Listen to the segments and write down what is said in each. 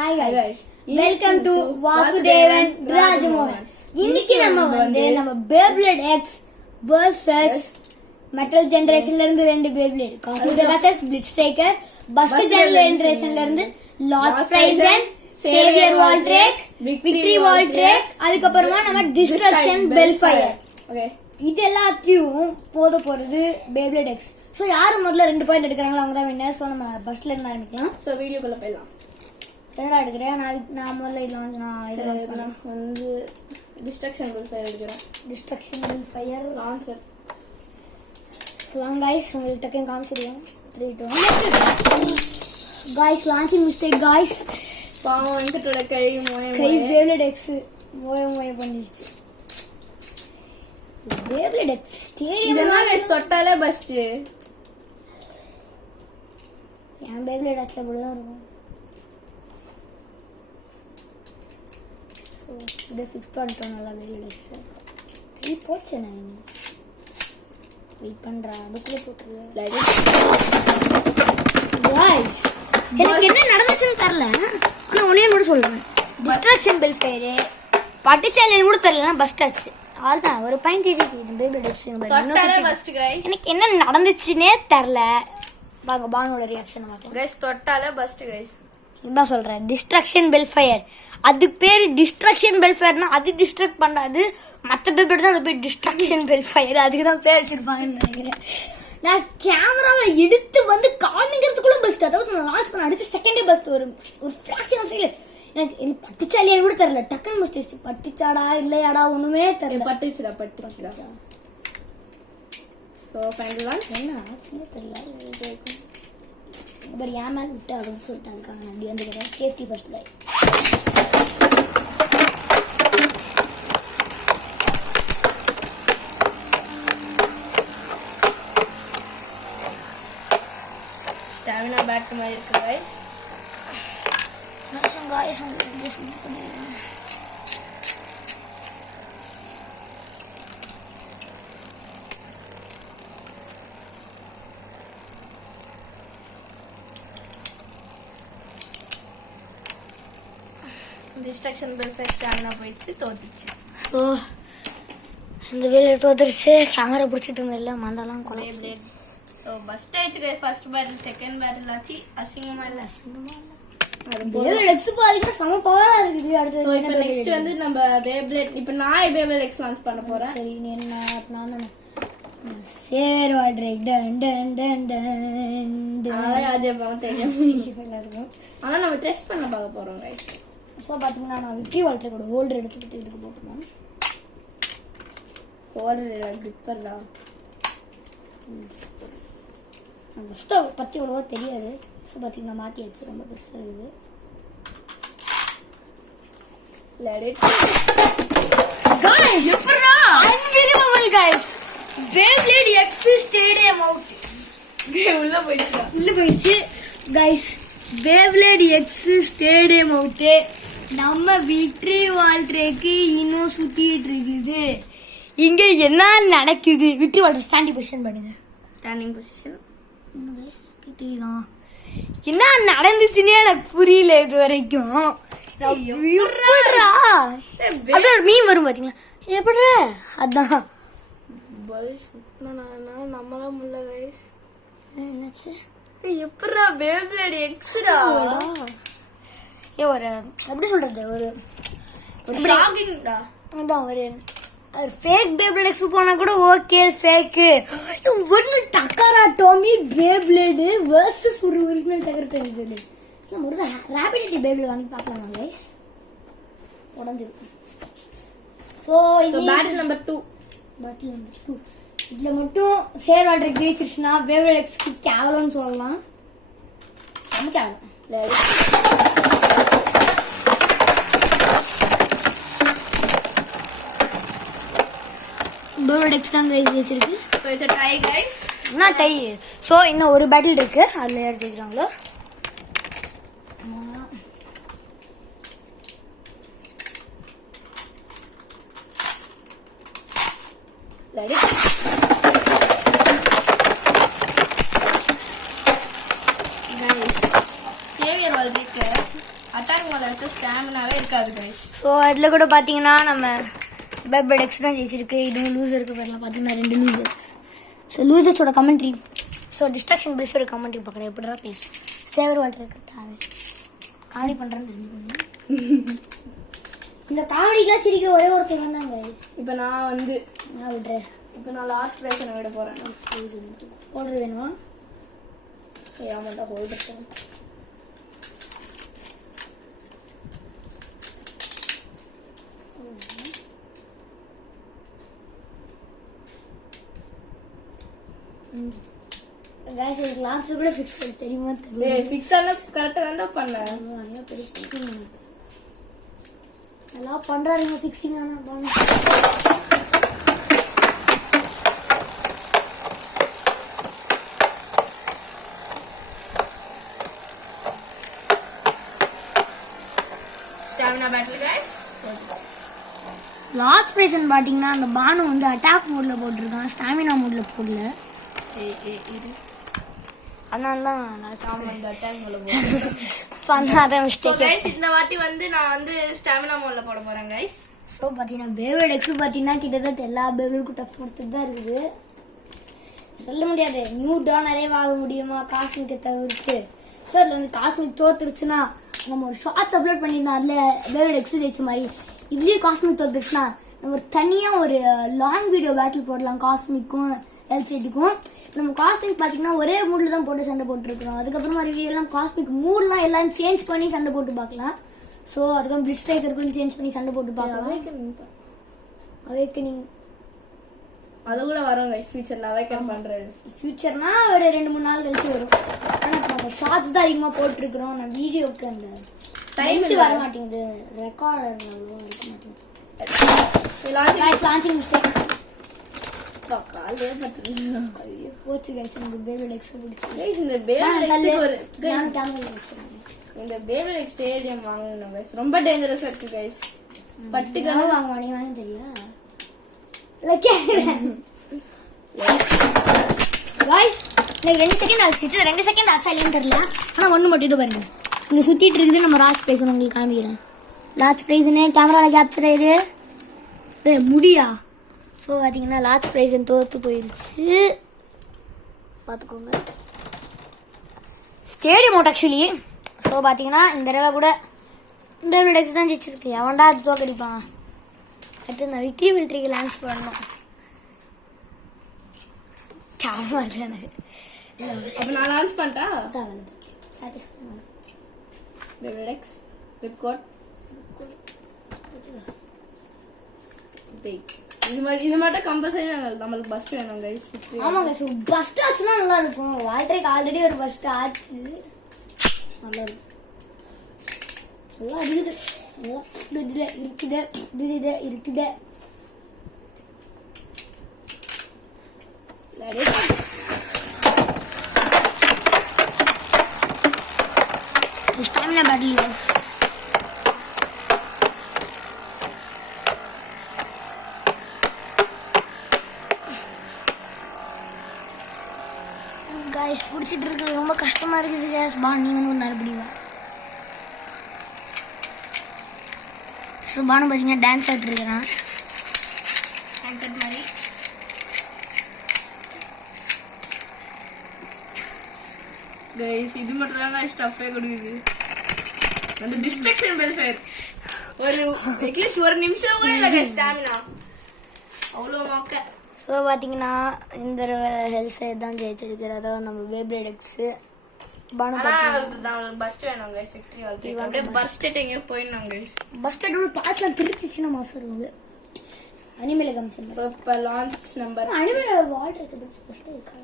Hi guys, welcome to Vasudevan Rajamohan. இன்னைக்கு நம்ம Beyblade X versus Metal Generationல இருந்து ரெண்டு Beyblade, Cosmic Pegasus, Blitz Striker, Buster Generationல இருந்து Lords Prize and Savior Voltrek, Victory Voltrek, அதுக்கு அப்புறமா நம்ம Destruction Bellfire. Okay. இது எல்லாத்தையும் போறது Beyblade X. சோ யாரு முதல்ல 2 பாயிண்ட் எடுக்கறாங்களோ அவங்க தான் வின்னர். சோ நம்ம ஃபர்ஸ்ட்ல இருந்து ஆரம்பிக்கலாம். சோ வீடியோக்குள்ள போய்லாம். என்னடா எடுக்கறேன்? நான் முதல்ல நான் வந்து டிஸ்ட்ரக்ஷன் Bellfire எடுக்கறேன். Destruction Bellfire launcher. வாங்க गाइस, உங்களுக்கு டக்கன் காமிச்சிடுறேன். 3 2 गाइस, launching mistake guys. பாவம் வெங்கட்டோட கை Beyblade X மோய பண்ணிடுச்சு. Beyblade X ஸ்டேடியம் இதனால தொட்டாலே பஸ்ட். என் Beyblade X அப்படிதான் இருக்கும். இதை ஃபிக்ஸ் பண்ணிட்டோம் நல்லா Beyblade X. கை போச்சு நான் வெயிட் பண்றேன். அதுக்குள்ள போட்டுருவேன். Guys, எனக்கு என்ன நடந்துச்சுன்னு தெரியல. ஆனா ஒண்ணே மட்டும் சொல்றேன். டிஸ்ட்ராக்ஷன் Bellfire பட்டிச்சாலையில கூட தெரியல, பஸ்ட் ஆச்சு. அதான் ஒரு பாயிண்ட் இருக்கு Beyblade X. தொட்டாலே பஸ்ட் गाइस. எனக்கு என்ன நடந்துச்சுனே தெரியல. வாங்க பானோட ரியாக்ஷன் பார்க்கலாம். गाइस தொட்டாலே பஸ்ட் गाइस. என்ன சொல்றேன்? Distraction Bellfire. அது பேரு டிஸ்ட்ராக்ஷன் Bellfireனா அது டிஸ்ட்ராக்ட் பண்ணாது. மத்த Beyblade தான் அது பேர் டிஸ்ட்ராக்ஷன் Bellfire. அதுக்கு தான் பேர் வச்சிருப்பாங்கன்னு நினைக்கிறேன். நான் கேமராவை எடுத்து வந்து காமிக்கிறதுக்குள்ள பஸ்ட், அதாவது நான் லான்ச் பண்ண அடுத்த செகண்டே பஸ்ட். ஒரு ஃபிராக்ஷன் ஆஃப் செகண்ட் எனக்கு பட்டுச்சாலியான்னு கூட தெரியல. டக்குன்னு பஸ்ட். பட்டுச்சாடா இல்லையாடா ஒண்ணுமே தெரியல. பட்டுச்சுடா. சோ ஃபைனல் லான்ச் என்ன ஆச்சுன்னே தெரியல. பட் ஏன் மேல விட்டு அப்படின்னு சொல்லிட்டாங்க. அப்படி வந்து safety first guys. Stamina back மாதிரி இருக்கு गाइस. நான் गाइस உங்களுக்கு ஜஸ்ட் பண்ணுறேன். டிஸ்ட்ரக்ஷன் Bellfire ஸ்டாமினா போயிடுச்சு, தோத்துச்சு. ஸோ இந்த வேலையை தோத்துருச்சு. கேமரா பிடிச்சிட்டு இருந்ததில்ல, மண்டெல்லாம் Beyblades. ஸோ ஃபர்ஸ்ட் ஆயிடுச்சு guys. First battle, second battle ஆச்சு. அசிங்கமா இல்ல? Beyblade X பாத்தீங்கன்னா செம பவரா இருக்குது. அடுத்து ஸோ இப்போ நெக்ஸ்ட் வந்து நம்ம Beyblade, இப்போ நான் Beyblade X லான்ச் பண்ண போறேன். சரி, நீ நான் சேர் வால்ட்ரேக் டன் டன் டன் டன். அதனால அஜய் படம் தெரியும் எல்லாருக்கும். ஆனா நம்ம டெஸ்ட் பண்ண பார்க்க போறோம் गाइस. ஸோ பார்த்தீங்கன்னா நான் விக்டரி வால்ட்ரேக்கோட ஹோல்டர் எடுத்துக்கிட்டு இதுக்கு போட்டுப்போம். ஹோல்டர் கிரிப்பர்டா. ஃபஸ்ட்டு பற்றி அவ்வளோவா தெரியாது. ஸோ பார்த்தீங்கன்னா மாற்றியாச்சு, ரொம்ப பெருசாக இருக்குது. Guys, unbelievable guys. Beyblade X stadium out. உள்ள போயிடுச்சு guys. Beyblade X stadium out. நம்ம விக்டரி வால்ட்ரேக்கு இன்னும் சுத்திட்டு இருக்குது. இங்க என்ன நடக்குது? விக்டரி வால்ட்ரேக் ஸ்டாண்டிங் பொசிஷன் பண்ணுங்க. Standing position. என்ன நடந்துச்சுன்னே எனக்கு புரியல இது வரைக்கும். அதோட மீன் வரும் பாத்தீங்களா? எப்படி அதான் நம்மளாம் முல்ல கைஸ். என்னாச்சு? எப்படா Beyblade Xடா? ஒரு எப்படி சொல்றது, ஒரு ஷாக்கிங்டா. அதான் ஒரு ஃபேக் Beyblade X போனா கூட ஓகே. ஃபேக் ஒரிஜினல் டக்கரா டாமி Beyblade வெர்சஸ் ஒரு ஒரிஜினல் டக்கரா டாமி Beyblade. ஏன் ஒரு ராபிடிட்டி Beyblade வாங்கி பார்க்கலாமா गाइस? உடைஞ்சிருக்கு. So battle number 2. இதுல மட்டும் சேர் வால்ட்ரேக் ஜெயிச்சிருச்சுன்னா Beyblade Xக்கு கேவலம்னு சொல்லலாம். நம்ம கேவலம். Beyblade X தான் गाइस ஜெயிச்சிருக்கு. So it's a tie guys. என்ன டை? ஸோ இன்னும் ஒரு பேட்டில் இருக்கு, அதுல யார் ஜெயிக்கிறாங்களோ. Savior Voltrek அட்டாக் மோட்ல எடுத்து ஸ்டாமினாவே இருக்காது கைஸ். ஸோ அதில் கூட பார்த்தீங்கன்னா நம்ம பெப்ரெடெக்ஸ் தான் ஜெயிச்சிருக்கு. இதுவும் லூசருக்கு வரலாம் பார்த்தீங்கன்னா 2 லூசர்ஸ். ஸோ லூசர்ஸோட commentary. So distraction Bellfire commentary பார்க்குறேன் எப்படிடா பேசும். சேவர் வாட்டர் இருக்க தேவை காமெடி பண்ணுறேன்னு தெரிஞ்சுக்கோங்க. இந்த காமெடிக்கெலாம் சிரிக்கிற ஒரே ஒருத்தர் வந்தாங்க. இப்போ நான் வந்து நான் விடுறேன். இப்போ நான் லாஸ்ட் ப்ரைஸ் நான் விட போகிறேன். ஓடுறது வேணுமா? ஆமாண்டா ஹோல்டர் गाइस ஒரு கிளாஸ் கூட ஃபிக்ஸ் பண்ண தெரியுமா? தெரியல. ஃபிக்ஸ் ஆன கரெக்ட்டா தான் பண்ணேன். ஐயோ பெரிய ஃபிக்ஸிங் எல்லாம் பண்றாருங்க. ஃபிக்ஸிங் ஆனா பண்ணு. Stamina battle guys. Last Prasan பாத்தீங்கன்னா அந்த பானு வந்து அட்டாக் மோட்ல போட்டுருக்கான், ஸ்டாமினா மோட்ல போடல. இரு அதனால தான் அந்த அட்டாக் மோட்ல போடுறேன். பண்ணாத So மிஸ்டேக். guys இந்த வாட்டி வந்து நான் வந்து ஸ்டாமினா மோட்ல போட போறேன் guys. ஸோ பார்த்தீங்கன்னா பேபிள் எக்ஸ் பார்த்தீங்கன்னா கிட்டத்தட்ட எல்லா பேபிளுக்கும் டஃப் கொடுத்துட்டு தான் இருக்குது. சொல்ல முடியாது நியூ டான் நிறைய ஆக முடியுமா காஸ்மிக்கை தவிர்த்து. ஸோ அதில் வந்து காஸ்மிக் தோத்துருச்சுன்னா நம்ம ஒரு ஷார்ட்ஸ் அப்லோட் பண்ணியிருந்தோம். அதில் பேபிள் எக்ஸ் ஜெயிச்ச மாதிரி இதுலேயும் காஸ்மிக் தோத்துருச்சுன்னா நம்ம ஒரு தனியாக ஒரு லாங் வீடியோ பேட்டில் போடலாம் காஸ்மிக்கும் எல்சைட்டுக்கும். நம்ம காஸ்மிக் பார்த்தீங்கன்னா ஒரே மூடில் தான் போட்டு சண்டை போட்டுருக்குறோம். அதுக்கப்புறமா ஒரு வீடியோலாம் காஸ்மிக் மூடெலாம் எல்லாம் சேஞ்ச் பண்ணி சண்டை போட்டு பார்க்கலாம். ஸோ அதுக்கப்புறம் பிளிட் ஸ்ட்ரைக்கருக்கும் சேஞ்ச் பண்ணி சண்டை போட்டு பார்க்கலாம். அவேக்கனிங் அது கூட வரும் guys ஃபியூச்சர்ல அவேக்கன் பண்றது. ஃபியூச்சர்னா ஒரு 2-3 நாள் கழிச்சு வரும். ஆனால் நம்ம ஷார்ட்ஸ் தான் அதிகமாக போட்டிருக்கிறோம். நான் வீடியோக்கு அந்த டைம் வர மாட்டேங்குது. ரெக்கார்டர் அவ்வளோ இருக்க மாட்டேங்குது. லான்ச்சிங் மிஸ்டேக் காலே பட்டுது. ஐயோ போச்சு கைஸ். எனக்கு பேபிள் எக்ஸ் பிடிச்சி guys இந்த பேபிள் ஒரு கேமரா வச்சிருக்கேன். இந்த பேபிள் எக்ஸ் ஸ்டேடியம் வாங்கணும் guys. ரொம்ப டேஞ்சரஸா இருக்கு guys. பட்டுக்காக வாங்க வாங்க தெரியா இல்லை கேட்குறேன் காய்ஸ். எனக்கு 2 செகண்ட் ஆச்சு. 2 செகண்ட் ஆச்சா இல்லைன்னு தெரியல. ஆனால் ஒன்று மட்டும் இது பாருங்க இங்கே சுற்றிட்டு இருக்குது. நம்ம ராஜ் பிரைஸ் உங்களுக்கு காமிக்கிறேன். லார்ஜ் ப்ரைஸ்னு கேமராவில் கேப்சர் ஆயிடு முடியா. ஸோ பார்த்தீங்கன்னா லார்ஜ் ப்ரைஸ் தோற்று போயிடுச்சு பார்த்துக்கோங்க. Stadium out actually. ஸோ பார்த்தீங்கன்னா இந்த தடவை கூட பேபிள் எக்ஸ் தான் ஜெயிச்சிருக்கு. எவன்டா அது தோக்கடிப்பான். அடுத்து நான் விக்ரி மிலிட்ரிக்கு லான்ச் பண்ணணும். கேமரா இல்லை எனக்கு. அப்போ நான் லான்ச் பண்ணிட்டா சாட்டிஸ்ஃபை பேபிள் எக்ஸ் ரிப்கார்ட் இது மட்டும் கம்பல்சரி நம்மளுக்கு பஸ்ட் வேணும் கைஸ். ஆமாங்க. ஸோ பஸ்ட் ஆச்சுன்னா நல்லா இருக்கும். வால்ட்ரேக்கு ஆல்ரெடி ஒரு பஸ்ட் ஆச்சு. நல்லா இருக்கும். நல்லா இருக்குது. நல்லா இருக்குது. Stamina battle guys. गाइस பிடிச்சிட்டு இருக்கு. ரொம்ப கஷ்டமா இருக்குது गाइस. பான் நீ வந்து ஒரு நேரம் பிடிவா. சுபானு பார்த்தீங்கன்னா டான்ஸ் ஆடிட்டு இருக்கிறான். ஆங்கர் மாதிரி गाइस இது மட்டும் தான் गाइस டஃபே கொடுக்குது. அந்த டிஸ்ட்ராக்ஷன் பெல்ஃபேர் ஒரு அட்லீஸ்ட் ஒரு நிமிஷம் கூட இல்ல गाइस ஸ்டாமினா அவ்வளோ மொக்க. ஸோ பார்த்தீங்கன்னா இந்த ஹெல்த் சைட் தான் ஜெயிச்சிருக்கிறதோ நம்ம பேபிள் எக்ஸ். பஸ்ட் வேணும் guys. விக்டரி ஆல்ரெடி அப்படியே பஸ்ட் எங்க போயிடணும் guys. பஸ்ட் டூ பாஸ்ல திருச்சினா மாசம் இருக்கு. அனிமேல காமிச்சேன். சோ இப்ப லான்ச் நம்பர் அனிமேல வால்டர் இருக்கு. பஸ்ட் இருக்கா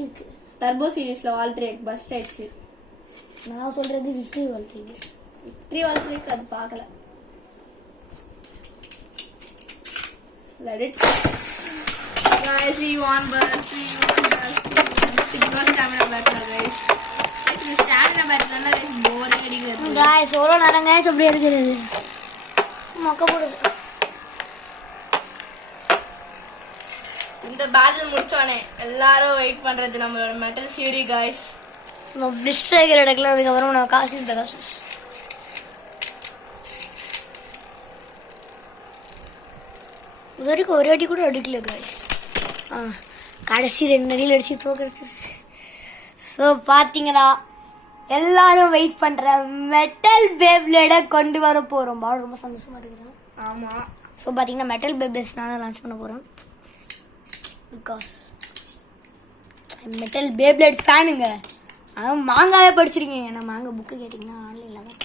இருக்கு. டர்போ சீரிஸ்ல வால்ட்ரேக் பஸ்ட் ஆயிடுச்சு. நான் சொல்றது விக்டரி வால்ட்ரேக். விக்டரி வால்ட்ரேக் அது பார்க்கல. Let it guys. We want bust. It's not stamina battle guys. It's stamina battle ना guys. boring அடிக்குது guys. சோலோ நேரம் guys அப்படியே இருக்குது. மொக்க போடுது. இந்த பேட்டில் முடிச்சோனே எல்லாரும் வெயிட் பண்றது நம்மளோட மெட்டல் ஃபியூரி guys. நம்ம பிளிஸ்டர் ஆகிற இடத்துல அதுக்கப்புறம் நான் காஸ்மிக் பெகாசஸ் இது வரைக்கும் ஒரு வாட்டி கூட எடுக்கல கைஸ். கடைசி 2 ரீல் அடிச்சு தோக்கடிச்சிருச்சு. ஸோ பார்த்தீங்கன்னா எல்லாரும் வெயிட் பண்ணுற மெட்டல் பேப்ளேடை கொண்டு வர போகிறோம். பால் ரொம்ப சந்தோஷமாக இருக்கிறேன். ஆமாம். ஸோ பார்த்தீங்கன்னா மெட்டல் பேப்ளேட்ஸ் தான் லான்ச் பண்ண போகிறோம். பிகாஸ் மெட்டல் பேப்ளேட் ஃபேனுங்க. ஆனால் மாங்காவே படிச்சிருக்கீங்க. நான் மாங்காய் புக்கு கேட்டிங்கன்னா ஆன்லைனில் தான்.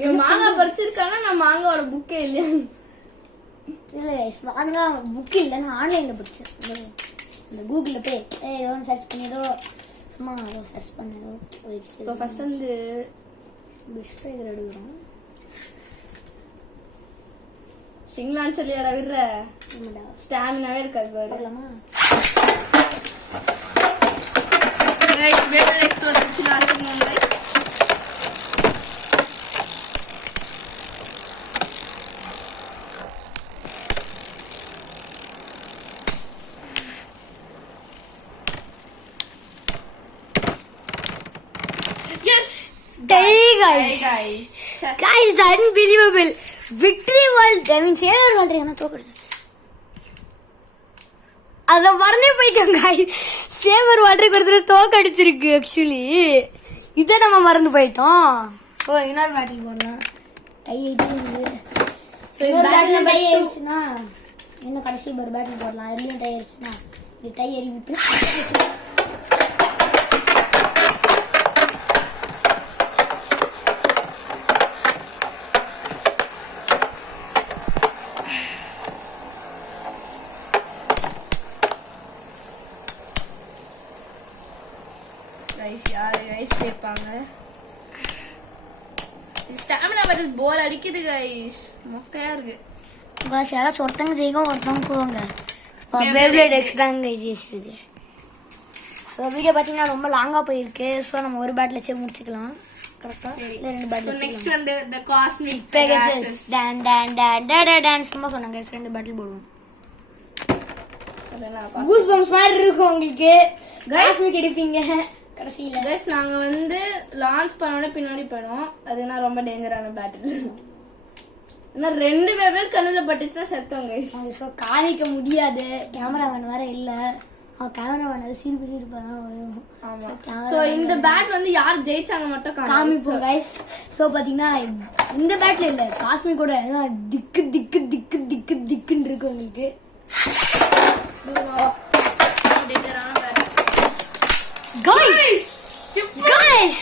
இவன் மாங்காய் படிச்சிருக்கானா? நான் மாங்காவோட புக்கே இல்லையா? இல்லை மாங்காய் புக்கு இல்லை, நான் ஆன்லைனில் படித்தேன். இந்த கூகுளில் போய் ஏதோ ஒன்று சர்ச் பண்ணி ஏதோ சும்மா ஏதோ சர்ச் பண்ண ஏதோ போயிடுச்சு. ஸோ ஃபர்ஸ்ட் வந்து டிஸ்ட்ரைகர் எடுக்கிறோம். ஸ்ட்ரிங்லான்னு சொல்லியாடா விடுற? ஆமாடா. ஸ்டாமினாவே இருக்காது பாரு. பார்க்கலாமா? பேபிள் எக்ஸ் வந்துச்சு நான் Guys, unbelievable. Victory world. I mean, saver world என்ன தோக்கடிச்சு. அத மறந்தே போயிட்டோம் guys. சேவர் வால்ட்ருக்கு ஒருத்தர் தோக்கடிச்சிருக்கு ஆக்சுவலி. இதை நம்ம மறந்து போயிட்டோம். ஸோ இன்னொரு பேட்டில் போடலாம். டை ஆயிட்டு. ஸோ இந்த பேட்டில் டை ஆயிடுச்சுன்னா இன்னும் கடைசி ஒரு பேட்டில் போடலாம். அதுலேயும் டை ஆயிடுச்சுன்னா இது டை எறி விட்டு ஸ்டாமினா பேட்டில் போர் அடிக்குது கைஸ். மொக்கையா இருக்கு. காசு யாராச்சும் ஒருத்தங்க செய்யும் ஒருத்தவங்க போவாங்க. பேப்ளேட் எக்ஸ் தாங்க ஜெயிச்சிருக்கு. ஸோ வீடியோ பார்த்தீங்கன்னா ரொம்ப லாங்காக போயிருக்கு. ஸோ நம்ம ஒரு பேட்டில் வச்சு முடிச்சுக்கலாம். கரெக்டாக இல்லை 2 பேட்டில். நெக்ஸ்ட் வந்து தி காஸ்மிக் பெகாசஸ் டான் டான் டான் டாடா டான் சும்மா சொன்னாங்க. 2 பேட்டில் போடுவோம். கூஸ் பம்ப்ஸ் மாதிரி இருக்கும் உங்களுக்கு. காஸ்மிக் எடுப்பீங்க கடைசியில. கைஸ் நாங்க வந்து லான்ச் பண்ணோட பின்னாடி போனோம். அதுனா ரொம்ப டேஞ்சரான பேட்டில். ஏன்னா 2 பேபிள் கண்ணுல பட்டுச்சுன்னா செத்தோம் கைஸ். ஸோ காமிக்க முடியாது. கேமராமேன் வேற இல்ல. கேமராமேன் அது சிரிப்பாதான் வரும். ஆமா. ஸோ இந்த பேட் வந்து யார் ஜெயிச்சாங்க மட்டும் காமிப்போம் கைஸ். ஸோ பாத்தீங்கன்னா இந்த பேட்ல இல்ல காஸ்மிக்கோட திக்கு திக்கு திக்கு திக்கு திக்குன்னு இருக்கு உங்களுக்கு. Guys,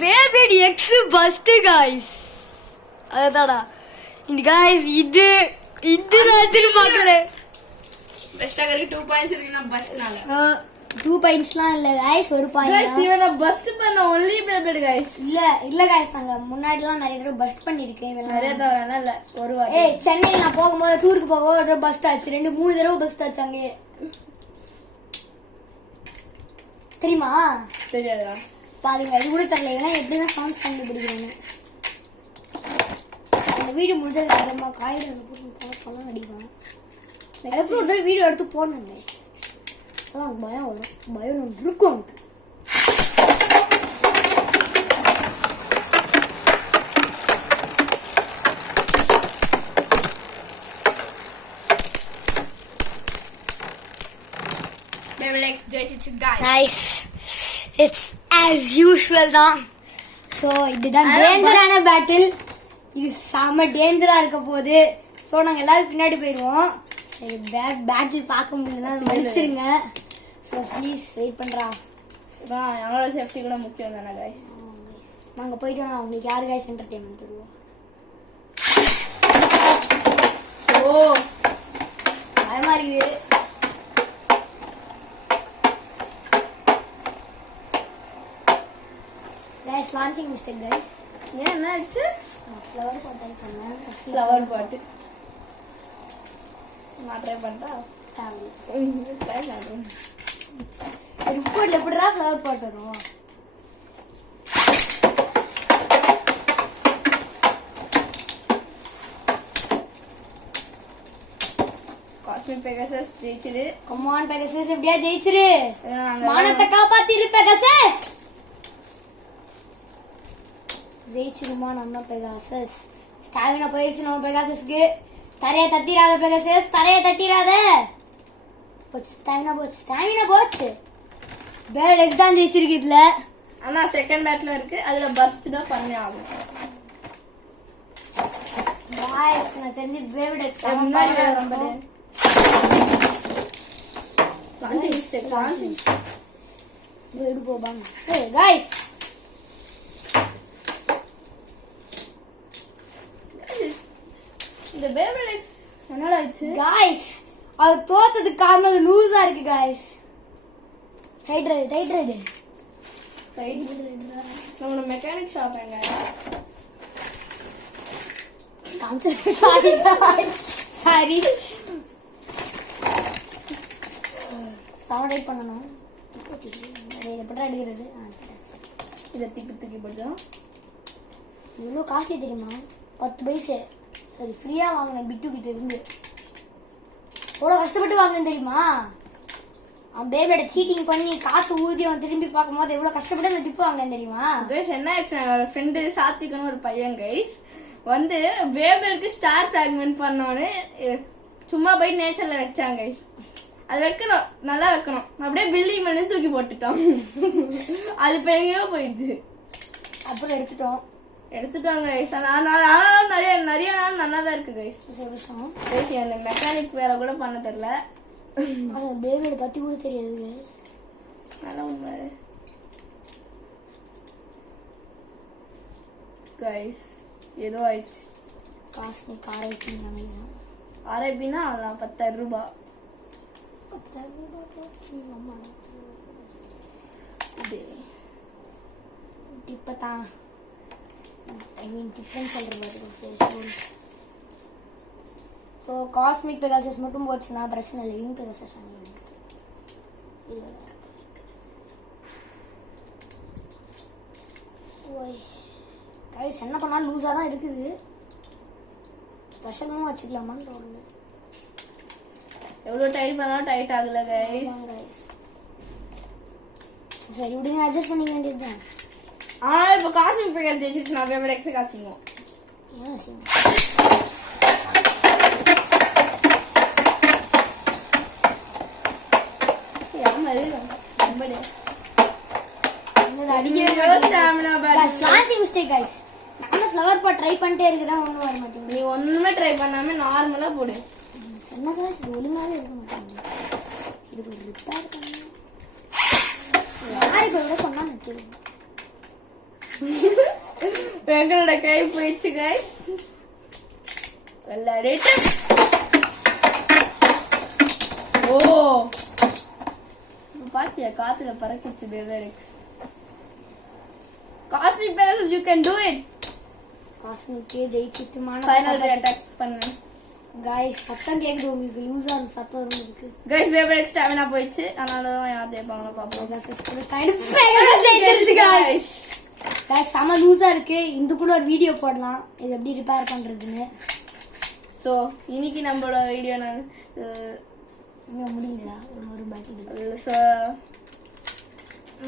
Beyblade X bust guys. அதடா. இந்த guys இது ராத்திரி பார்க்கல. பெஸ்டாகருக்கு 2 பாயிண்ட்ஸ் இருக்குனா பஸ்ட்னால. 2 பாயிண்ட்ஸ்லாம் இல்ல guys, 1 பாயிண்ட். guys இவன பஸ்ட் பண்ண only Beyblade guys. இல்ல guys நாங்க முன்னாடிலாம் நிறைய தடவை பஸ்ட் பண்ணிருக்கேன். நிறைய தடவை இல்ல ஒரு வாட்டி. சென்னையில நான் போகும்போது டூருக்கு போகும்போது ஒரு பஸ்ட் ஆச்சு. 2-3 தடவை பஸ்ட் ஆச்சு அங்க. தெரியுமா? தெரியாதா? பாருங்க இது கூட தெரியல. ஏன்னா எப்படிதான் சாங்ஸ் கண்டுபிடிக்கிறேன்னு. அந்த வீடியோ முடிஞ்சது அப்புறமா காயிடு போட்டு அடிப்பாங்க. அதுக்கப்புறம் ஒரு தடவை வீடியோ எடுத்து போடணுங்க. அதான் பயம் வரும். பயம் ஒன்று இருக்கும் எனக்கு. Nice. It's as usual தான். ஸோ இதுதான் டேஞ்சரான பேட்டில். இது செம்ம டேஞ்சரா இருக்க போகுது. ஸோ நாங்கள் எல்லாரும் பின்னாடி போயிடுவோம். பேட்டில் பார்க்க முடியலன்னா மன்னிச்சிருங்க. ஸோ ப்ளீஸ் வெயிட் பண்ணுறா. என்னோட சேஃப்டி கூட முக்கியம் தானே கைஸ். நாங்கள் போயிட்டோம்னா உங்களுக்கு யாரு கைஸ் என்டர்டெயின்மெண்ட் தருவோம். ஓ பயமா இருக்குது. Guys, launching mistake guys. ஏன் என்னாச்சு? ஃப்ளவர் பாட் டைப் பண்ணேன். ஃப்ளவர் பாட் நான் ட்ரை பண்ணட்டா? ட்ரை பண்ணு. ரிப்போர்ட்ல எப்படிடா ஃப்ளவர் பாட் வரும்? காஸ்மிக் பெகாசஸ் ஜெயிச்சிரு. கம் ஆன் பெகாசஸ், எப்படியா ஜெயிச்சிரு. மானத்தை காப்பாத்திரு பெகாசஸ். ஜெயிச்சிருமா நம்ம பெகாசஸ். ஸ்டாமினா போயிடுச்சு நம்ம பெகாசஸ்க்கு. தரையை தட்டிடாத பெகாசஸ், தரையை தட்டிடாத. போச்சு ஸ்டாமினா, போச்சு ஸ்டாமினா, போச்சு. பேர்ட் எக்ஸ் தான் ஜெயிச்சிருக்கு இதுல. ஆனா செகண்ட் பேட்ல இருக்கு, அதுல பஸ்ட் தான் பண்ணி ஆகும். காய்ஸ் நான் தெரிஞ்சு பேர்ட் எக்ஸ் முன்னாடி ரொம்ப லான்ச்சிங் மிஸ்டேக். லான்ச்சிங் பேர்டு போபாங்க. ஏய் காய்ஸ் இந்த பேபிள் எக்ஸ் என்னடா ஆச்சு? காய்ஸ் அவர் தோத்ததுக்கு காரணம் அது லூஸா இருக்கு guys. Right right right right நம்மளோட மெக்கானிக் ஷாப் எங்க? சாரி சாரி சவுண்ட் ரைட் பண்ணணும். எப்படி எடுக்கிறது? இதை தூக்கி போட்டுதான். எவ்வளோ காஸ்ட்லி தெரியுமா? 10 பைசே. சரி ஃப்ரீயா வாங்கினேன் பிட்டு கிட்ட இருந்து. எவ்வளோ கஷ்டப்பட்டு வாங்கினேன் தெரியுமா? அவன் பேபியோட சீட்டிங் பண்ணி காத்து ஊதி அவன் திரும்பி பார்க்கும்போது எவ்வளோ கஷ்டப்பட்டு அந்த டிப்பு வாங்கினேன் தெரியுமா? கைஸ் என்ன ஆச்சு, என்னோட ஃப்ரெண்டு சாத்விகன்னு ஒரு பையன் கைஸ் வந்து பேபிளுக்கு ஸ்டார் ஃபிராக்மெண்ட் பண்ணோன்னு சும்மா போய் நேச்சர்ல வச்சாங்க கைஸ். அது வைக்கணும், நல்லா வைக்கணும். அப்படியே பில்டிங் பண்ணி தூக்கி போட்டுட்டோம். அது இப்போ எங்கேயோ போயிடுச்சு. அப்புறம் எடுத்துட்டாங்க கைஸ். நிறைய நாள் நல்லா தான் இருக்கு கைஸ். கைஸ் அந்த மெக்கானிக் வேலை கூட பண்ண தெரியல. பேபியோட பத்தி கூட தெரியாது கைஸ். நல்லா உண்மை கைஸ். ஏதோ ஆயிடுச்சு. காஸ்மிக் ஆராய்ச்சின்னு நினைக்கிறேன். ஆர்ஐபின்னா 10,000 ரூபாய். 10,000 இப்பதான் ஐ மீன் டிஃப்ரெண்ட் சொல்கிற மாதிரி ஃபேஸ்புக். ஸோ காஸ்மிக் பெகாசஸ் மட்டும் போச்சுன்னா பிரச்சனை இல்லை. விங் பெகாசஸ் கைஸ் என்ன பண்ணாலும் லூஸாக தான் இருக்குது. ஸ்பெஷலும் வச்சுக்கலாமான்னு தோணுது. எவ்வளோ டைட் பண்ணாலும் டைட் ஆகல கைஸ். சரி விடுங்க, அட்ஜஸ்ட் பண்ணிக்க வேண்டியது தான். ஆனால் இப்போ காஸ்மிக் பெகாசஸ் ஜெயிச்சிருச்சு. நான் பேபிள் எக்ஸ் காசிங்க ஏன் சரி ஃப்ளவர் பாட் ட்ரை பண்ணிட்டே இருக்குதான் ஒன்றும் வர மாட்டேங்குது. நீ ஒண்ணுமே ட்ரை பண்ணாம நார்மலா போடு. சொன்னதான் இது ஒழுங்காவே இருக்க மாட்டேங்குது. இதுக்கு ஒரு ரிப்பேர் பண்ணணும். யார் இப்போ விட சொன்னா நிற்கிறது? எங்களோட கை போயிடுச்சு கைஸ். விளையாடிட்டு ஓ பாத்தியா காத்துல பறக்கிச்சு பேபிளெக்ஸ். Cosmic Pegasus you can do it. காஸ்மிக்கே ஜெயிச்சிட்டு ஃபைனல் அட்டாக் பண்ணு गाइस. சத்தம் கேக்குது உங்களுக்கு? லூசா அந்த சத்தம் இருக்கு गाइस. பேபிளெக்ஸ் ஸ்டாமினா போயிடுச்சு. ஆனாலும் யார் ஜெயிப்பாங்க பாப்போம். गाइस செம லூசா இருக்கு. இதுக்குள்ள ஒரு வீடியோ போடலாம் இது எப்படி ரிப்பேர் பண்றதுன்னு. சோ இன்னைக்கு நம்மளோட வீடியோ நான் இன்னும் முடியலடா. ஒரு பாக்கி சோ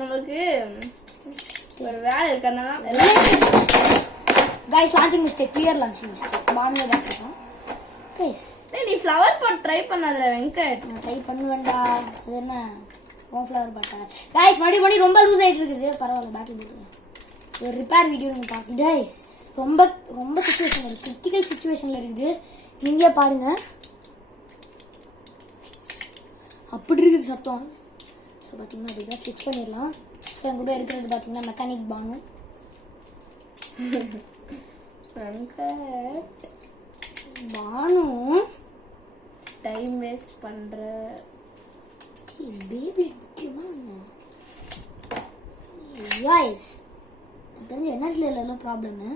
நமக்கு ஒரு வேலை இருக்கறனால guys launching mistake. Clear launching mistake. பானுவே தான் गाइस. நீ ஃப்ளவர் பாட் ட்ரை பண்ணாதல வெங்கட். நான் ட்ரை பண்ணுவேன்டா. அது என்ன ஓ ஃப்ளவர் பாட்டா? गाइस மடி ரொம்ப லூஸ் ஆயிட்டு இருக்குது. பரவாயில்லை பேட்டில் போடுங்க. ஒரு ரிப்பேர் வீடியோ நீங்க பாருங்க गाइस. ரொம்ப ரொம்ப சிச்சுவேஷன் இருக்கு. கிரிட்டிக்கல் சிச்சுவேஷன்ல இருக்குது. நீங்க பாருங்க அப்படி இருக்குது சத்தம். ஸோ பார்த்தீங்கன்னா அதுதான் செக் பண்ணிடலாம். ஸோ என் கூட இருக்கிறது பார்த்தீங்கன்னா mechanic Banu. Banu time waste பண்ற பேபி முக்கியமா गाइस. தெரிஞ்சு என்னத்துல இல்லை ப்ராப்ளம்னு.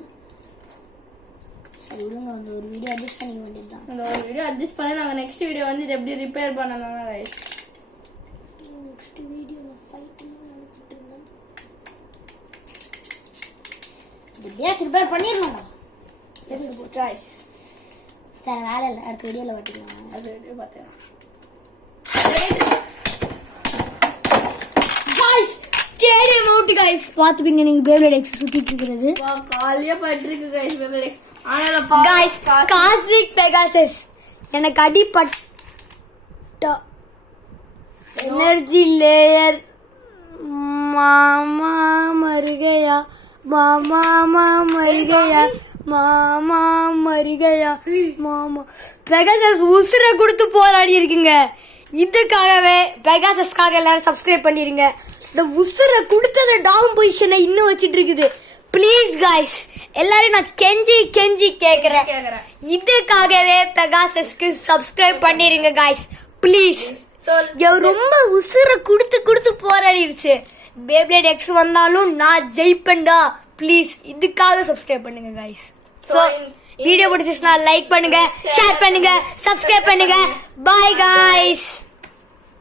சரி விடுங்க, அந்த ஒரு வீடியோ அட்ஜஸ்ட் பண்ணிக்க வேண்டியதுதான். அந்த ஒரு வீடியோ அட்ஜஸ்ட் பண்ணி நாங்கள் நெக்ஸ்ட் வீடியோ வந்து இது எப்படி ரிப்பேர் பண்ணலாம் गाइस. நெக்ஸ்ட் வீடியோ நான் ஃபைட்டிங் நினைச்சிட்டு இருந்தேன். இது பேட்ச் ரிப்பேர் பண்ணிடணும்டா गाइस. சரி வேலை இல்லை, அடுத்த வீடியோவில் வட்டிக்கலாம். அது வீடியோ பார்த்தேன் गाइस. Stadium out guys. பாத்துப்பீங்க நீங்க பேபிளெக்ஸ் சுத்திட்டு இருக்கிறது. காலியா பட்டிருக்கு गाइस. பேபிளெக்ஸ் Guys, Cosmic Pegasus எனக்கு அடிபட்ட எனர்ஜி லேயர் மாமா மருகையா மாமா மருகையா மாமா மருகையா மாமா பெகாசஸ் உசுர கொடுத்து போராடி இருக்குங்க. இதுக்காகவே பெகாசஸ்க்காக எல்லாரும் சப்ஸ்கிரைப் பண்ணிருங்க. இந்த உசுர கொடுத்த டவுன் பொசிஷனை இன்னும் வச்சிட்டு இருக்குது. ப்ளீஸ் காய்ஸ் எல்லாரும் நான் கெஞ்சி கெஞ்சி கேக்குறேன், இதுக்காகவே பெகாசஸ்க்கு சப்ஸ்கிரைப் பண்ணிருங்க காய்ஸ் ப்ளீஸ். ரொம்ப உசுர கொடுத்து கொடுத்து போராடிருச்சு. பேப்ளேட் எக்ஸ் வந்தாலும் நான் ஜெயிப்பேன்டா. ப்ளீஸ் இதுக்காக சப்ஸ்கிரைப் பண்ணுங்க காய்ஸ். சோ வீடியோ பிடிச்சிருந்தா லைக் பண்ணுங்க, ஷேர் பண்ணுங்க, சப்ஸ்கிரைப் பண்ணுங்க. By guys.